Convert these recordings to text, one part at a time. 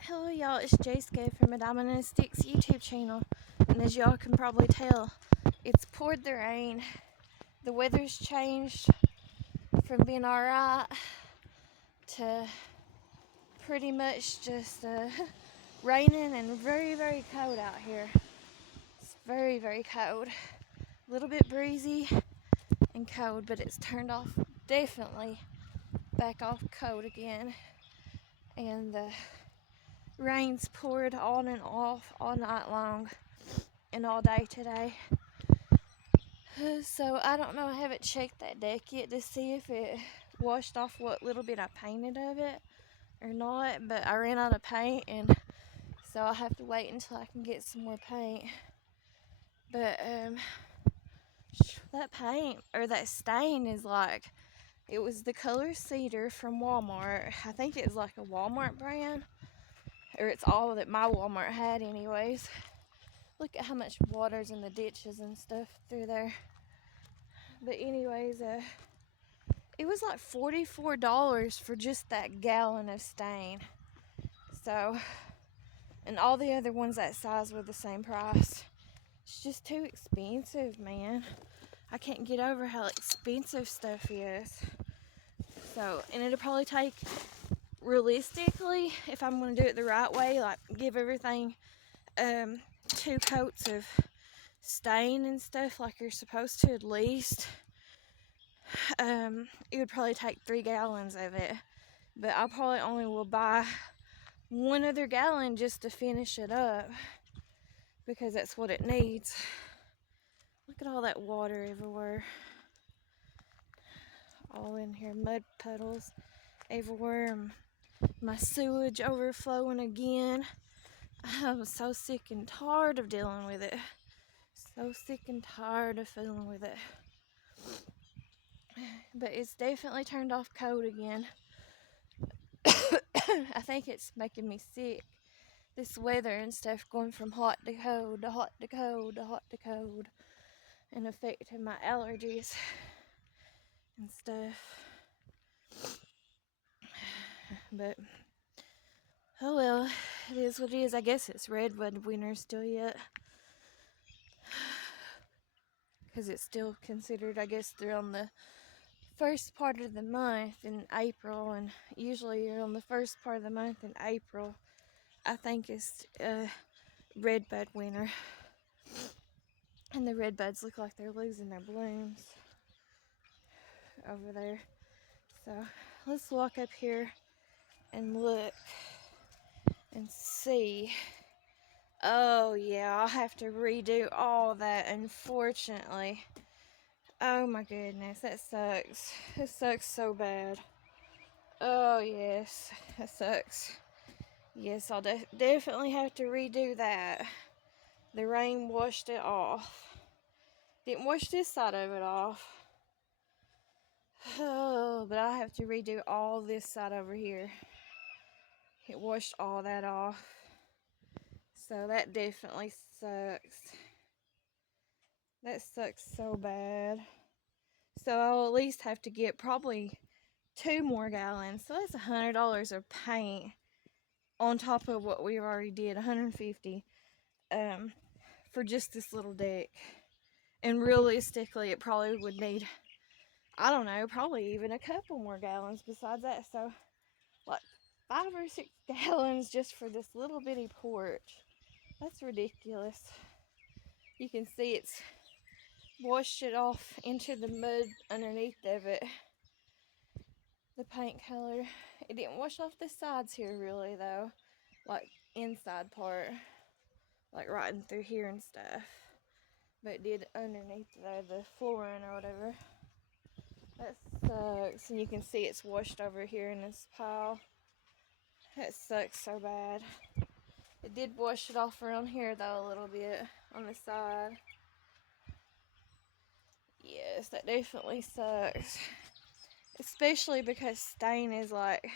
Hello y'all, it's Jayske from a Diamond and Sticks YouTube channel, and as y'all can probably tell, it's poured the rain. The weather's changed from being alright to pretty much just raining and very cold out here. It's very cold. A little bit breezy and cold, but it's turned off, definitely back off cold again. And the rain's poured on and off all night long and all day today. So I don't know, I haven't checked that deck yet to see if it washed off what little bit I painted of it or not, but I ran out of paint, and so I'll have to wait until I can get some more paint. But that paint, or that stain, is like, it was the color cedar from Walmart. I think it was like a Walmart brand, or it's all that my Walmart had anyways. Look at how much water's in the ditches and stuff through there. But anyways, it was like $44 for just that gallon of stain. So, and all the other ones that size were the same price. It's just too expensive, man. I can't get over how expensive stuff is. So, and it'll probably take, realistically, if I'm going to do it the right way, like give everything 2 coats of stain and stuff like you're supposed to at least, it would probably take 3 gallons of it. But I probably only will buy 1 other gallon just to finish it up, because that's what it needs. Look at all that water everywhere. All in here, mud puddles everywhere. My sewage overflowing again. I'm so sick and tired of dealing with it. So sick and tired of fooling with it. But it's definitely turned off cold again. I think it's making me sick. This weather and stuff going from hot to cold to hot to cold to hot to cold, and affecting my allergies and stuff. But oh well, it is what it is. I guess it's redwood winter still yet, because it's still considered, I guess they're on the first part of the month in April, and usually you're on the first part of the month in April. I think it's redbud winter, and the redbuds look like they're losing their blooms over there. So let's walk up here and look and see. Oh yeah, I'll have to redo all that, unfortunately. Oh my goodness, that sucks. It sucks so bad. Oh yes, that sucks. Yes, I'll definitely have to redo that. The rain washed it off. Didn't wash this side of it off. Oh, but I have to redo all this side over here. It washed all that off. So that definitely sucks. That sucks so bad. So I'll at least have to get probably 2 more gallons. So that's $100 of paint on top of what we already did, $150 for just this little deck. And realistically, it probably would need, I don't know, probably even a couple more gallons besides that. So like 5 or 6 gallons just for this little bitty porch. That's ridiculous. You can see it's washed it off into the mud underneath of it. The paint color. It didn't wash off the sides here really though. Like inside part. Like right in through here and stuff. But it did underneath there, the flooring or whatever. That sucks. And you can see it's washed over here in this pile. That sucks so bad. It did wash it off around here though a little bit on the side. Yes, that definitely sucks. Especially because stain is like,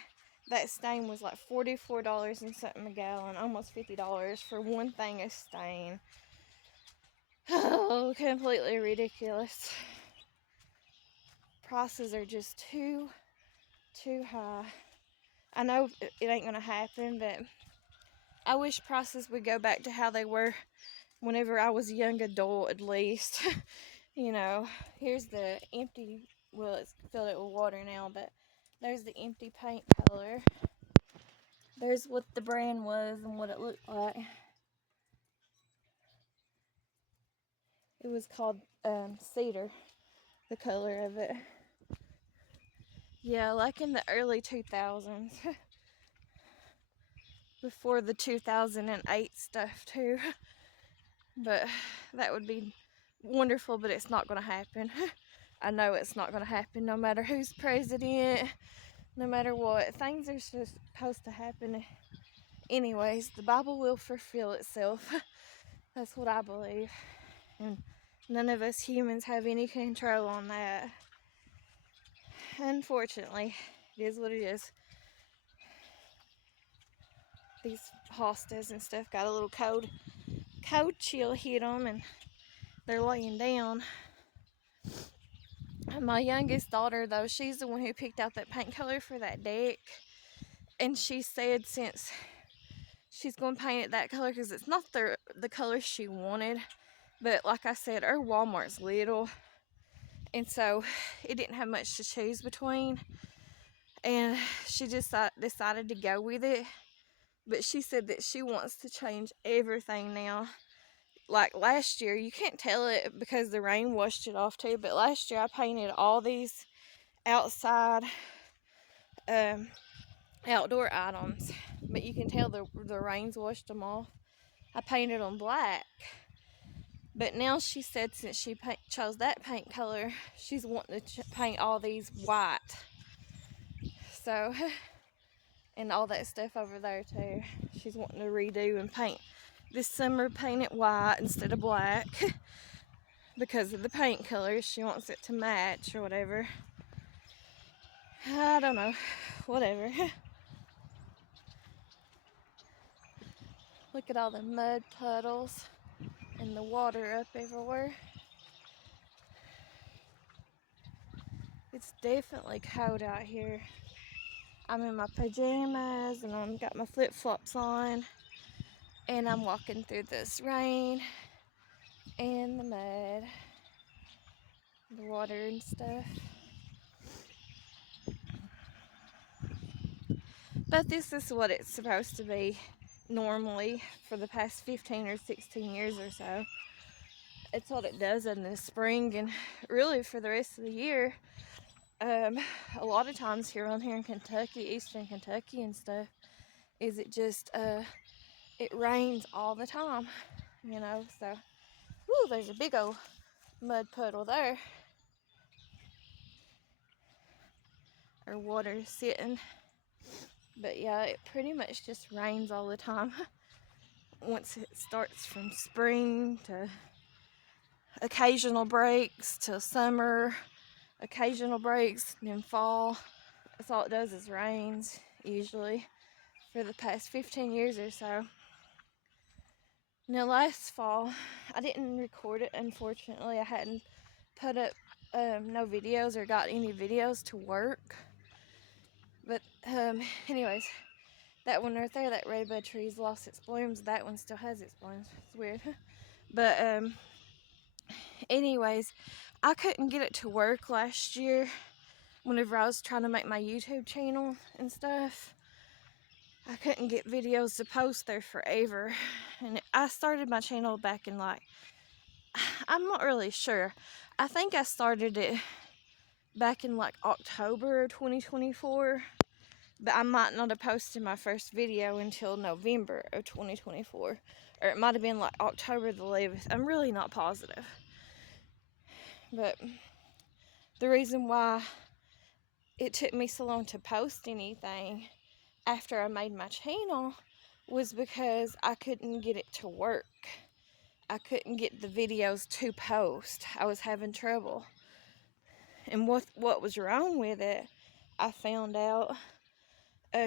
that stain was like $44 and something a gallon, almost $50 for one thing of stain. Oh, completely ridiculous. Prices are just too high. I know it ain't gonna happen, but I wish prices would go back to how they were whenever I was a young adult, at least. You know, here's the empty, well, it's filled up with water now, but there's the empty paint color. There's what the brand was and what it looked like. It was called Cedar, the color of it. Yeah, like in the early 2000s. Before the 2008 stuff, too. But that would be wonderful, but it's not going to happen. I know it's not going to happen no matter who's president, no matter what. Things are just supposed to happen anyways. The Bible will fulfill itself. That's what I believe. And none of us humans have any control on that. Unfortunately, it is what it is. These hostas and stuff got a little cold chill hit them, and they're laying down. My youngest daughter, though, she's the one who picked out that paint color for that deck. And she said since she's going to paint it that color, because it's not the color she wanted. But like I said, our Walmart's little. And so it didn't have much to choose between. And she just decided to go with it. But she said that she wants to change everything now. Like last year, you can't tell it because the rain washed it off too, but last year I painted all these outside outdoor items, but you can tell the rain's washed them off. I painted them black, but now she said since she chose that paint color, she's wanting to paint all these white. So, and all that stuff over there too. She's wanting to redo and paint this summer, paint it white instead of black. Because of the paint colors, she wants it to match or whatever. I don't know, whatever. Look at all the mud puddles and the water up everywhere. It's definitely cold out here. I'm in my pajamas and I've got my flip-flops on, and I'm walking through this rain and the mud, the water and stuff. But this is what it's supposed to be normally for the past 15 or 16 years or so. It's what it does in the spring, and really for the rest of the year. A lot of times here in Kentucky, eastern Kentucky and stuff, is it just it rains all the time, you know. So, whoo, there's a big old mud puddle there. Or water sitting. But yeah, it pretty much just rains all the time. Once it starts from spring to occasional breaks to summer, occasional breaks, and then fall. That's all it does is rains, usually, for the past 15 years or so. Now, last fall, I didn't record it, unfortunately. I hadn't put up no videos or got any videos to work. But anyways, that one right there, that redbud tree's lost its blooms. That one still has its blooms. It's weird. But anyways, I couldn't get it to work last year whenever I was trying to make my YouTube channel and stuff. I couldn't get videos to post there forever. And I started my channel back in I'm not really sure. I think I started it back in October 2024. But I might not have posted my first video until November of 2024. Or it might have been October the 11th. I'm really not positive. But the reason why it took me so long to post anything after I made my channel was because I couldn't get it to work. I couldn't get the videos to post. I was having trouble. And what was wrong with it, I found out.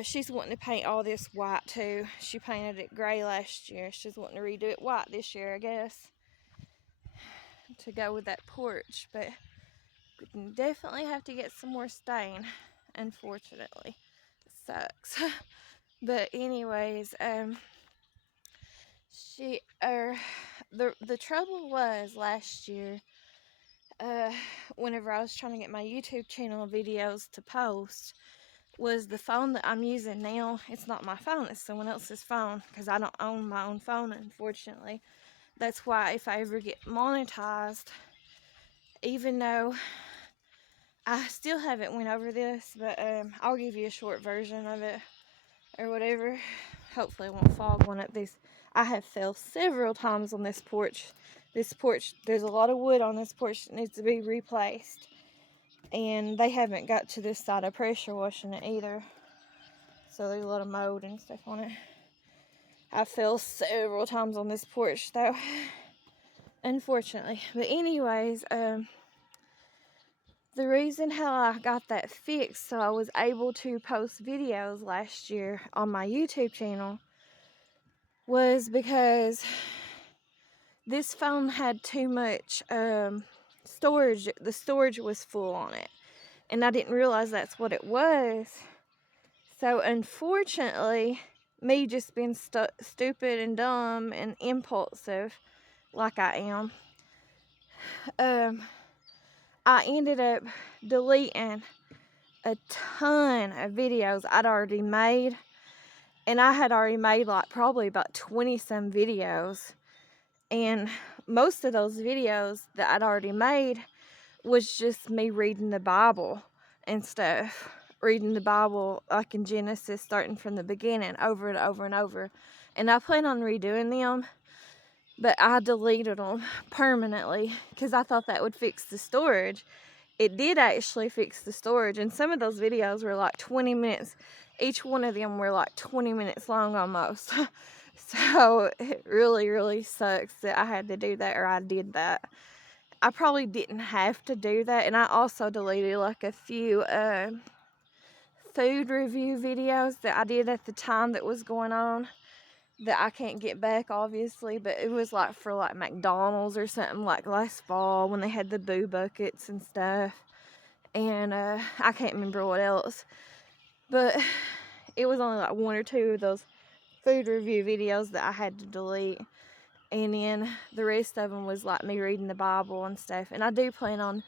She's wanting to paint all this white too. She painted it gray last year. She's wanting to redo it white this year, I guess, to go with that porch. But we definitely have to get some more stain, unfortunately. sucks. But anyways, the trouble was last year, uh, whenever I was trying to get my YouTube channel videos to post, was the phone that I'm using now. It's not my phone, it's someone else's phone, because I don't own my own phone, unfortunately. That's why if I ever get monetized, even though I still haven't went over this, but I'll give you a short version of it or whatever. Hopefully it won't fog one up this. I have fell several times on this porch. This porch, there's a lot of wood on this porch that needs to be replaced. And they haven't got to this side of pressure washing it either. So there's a lot of mold and stuff on it. I fell several times on this porch though, unfortunately. But anyways, the reason how I got that fixed so I was able to post videos last year on my YouTube channel was because this phone had too much storage. The storage was full on it, and I didn't realize that's what it was. So unfortunately, me just being stupid and dumb and impulsive like I am, I ended up deleting a ton of videos I'd already made. And I had already made like probably about 20 some videos. And most of those videos that I'd already made was just me reading the Bible and stuff. Reading the Bible like in Genesis, starting from the beginning over and over and over. And I plan on redoing them, but I deleted them permanently because I thought that would fix the storage. It did actually fix the storage, and some of those videos were like 20 minutes. Each one of them were like 20 minutes long almost. So it really, really sucks that I had to do that, or I did that. I probably didn't have to do that, and I also deleted like a few food review videos that I did at the time that was going on that I can't get back, obviously, but it was like for like McDonald's or something like last fall when they had the boo buckets and stuff. And I can't remember what else, but it was only like one or two of those food review videos that I had to delete, and then the rest of them was like me reading the Bible and stuff. And I do plan on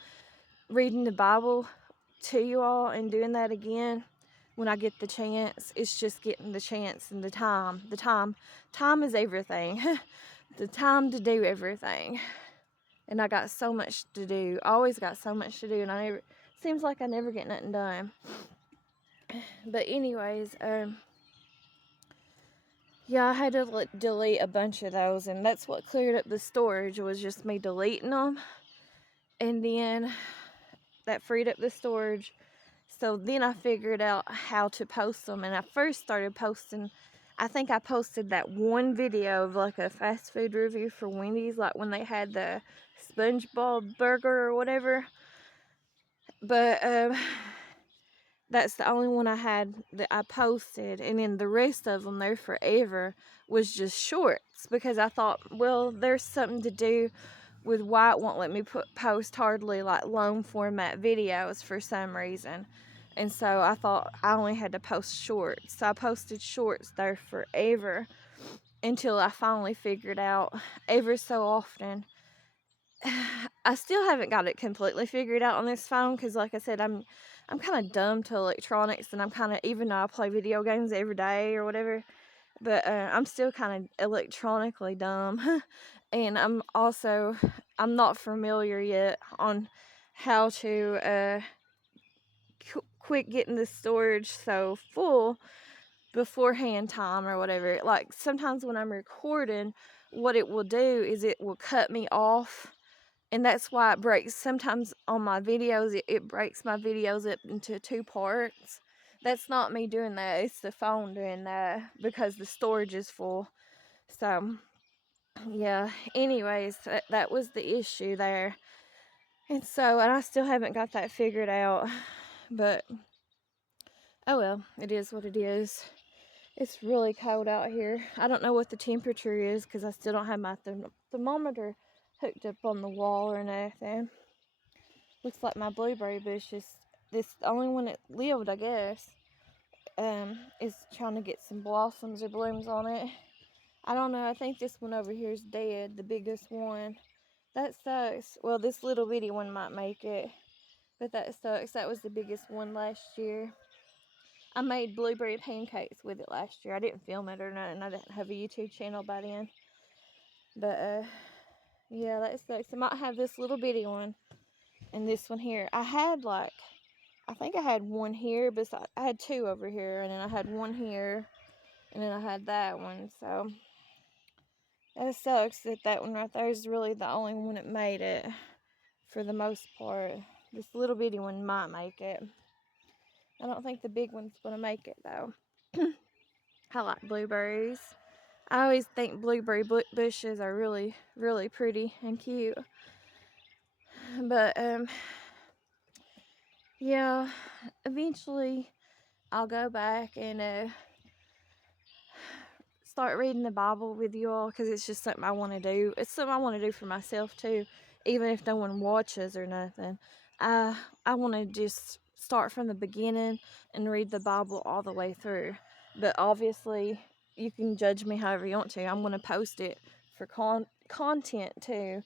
reading the Bible to you all and doing that again when I get the chance. It's just getting the chance and the time is everything. The time to do everything. And I got so much to do. I always got so much to do, and seems like I never get nothing done. But anyways, yeah, I had to delete a bunch of those, and that's what cleared up the storage, was just me deleting them. And then that freed up the storage. So then I figured out how to post them, and I first started posting, I think I posted that one video of like a fast food review for Wendy's, like when they had the SpongeBob burger or whatever. But that's the only one I had that I posted, and then the rest of them, they're forever, was just shorts, because I thought, well, there's something to do with why it won't let me post hardly like long format videos for some reason. And so I thought I only had to post shorts. So I posted shorts there forever until I finally figured out ever so often. I still haven't got it completely figured out on this phone, because like I said, I'm kind of dumb to electronics, and I'm kind of, even though I play video games every day or whatever, but I'm still kind of electronically dumb. And I'm not familiar yet on how to quit getting the storage so full beforehand time or whatever. Like sometimes when I'm recording, what it will do is it will cut me off, and that's why it breaks. Sometimes on my videos, it breaks my videos up into 2 parts. That's not me doing that, it's the phone doing that, because the storage is full. So yeah, anyways, that was the issue there. And I still haven't got that figured out, but oh well, it is what it is. It's really cold out here. I don't know what the temperature is, because I still don't have my thermometer hooked up on the wall or anything. Looks like my blueberry bush is the only one that lived, I guess. is trying to get some blossoms or blooms on it. I don't know, I think this one over here is dead, the biggest one. That sucks. Well, this little bitty one might make it, but that sucks. That was the biggest one last year. I made blueberry pancakes with it last year. I didn't film it or nothing. I didn't have a YouTube channel by then. But, yeah, that sucks. I might have this little bitty one and this one here. I think I had one here, but I had two over here, and then I had one here, and then I had that one. So that sucks that one right there is really the only one that made it for the most part. This little bitty one might make it. I don't think the big one's gonna make it though. I like blueberries. I always think blueberry bushes are really, really pretty and cute. But yeah, eventually I'll go back and start reading the Bible with you all, because it's just something I want to do. It's something I want to do for myself too, even if no one watches or nothing. I want to just start from the beginning and read the Bible all the way through. But obviously, you can judge me however you want to. I'm going to post it for content too,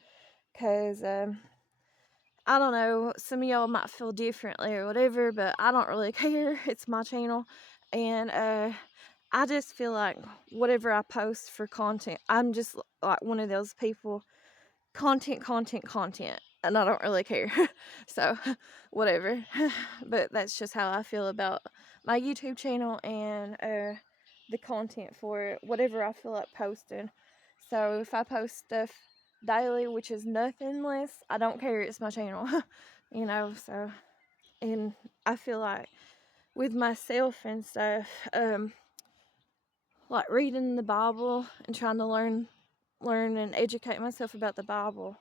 because I don't know, some of y'all might feel differently or whatever, but I don't really care. It's my channel, and I just feel like whatever I post for content, I'm just like one of those people, content, and I don't really care. So, whatever. But that's just how I feel about my YouTube channel and the content for it, whatever I feel like posting. So, if I post stuff daily, which is nothing less, I don't care, it's my channel. So, and I feel like with myself and stuff, like reading the Bible and trying to learn and educate myself about the Bible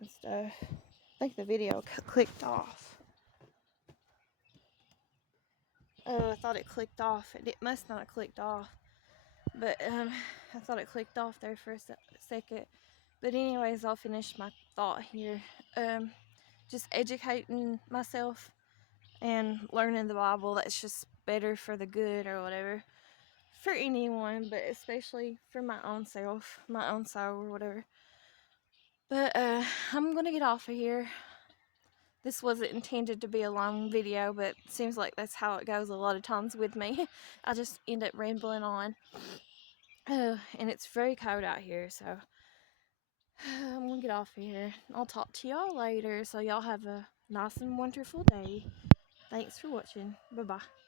and stuff. I think the video clicked off. Oh, I thought it clicked off. It must not have clicked off. But I thought it clicked off there for a second. But anyways, I'll finish my thought here. Just educating myself and learning the Bible. That's just better for the good or whatever. For anyone, but especially for my own self, my own soul or whatever. But I'm gonna get off of here. This wasn't intended to be a long video, but it seems like that's how it goes a lot of times with me. I just end up rambling on. And it's very cold out here, so I'm gonna get off of here. I'll talk to y'all later, so y'all have a nice and wonderful day. Thanks for watching. Bye-bye.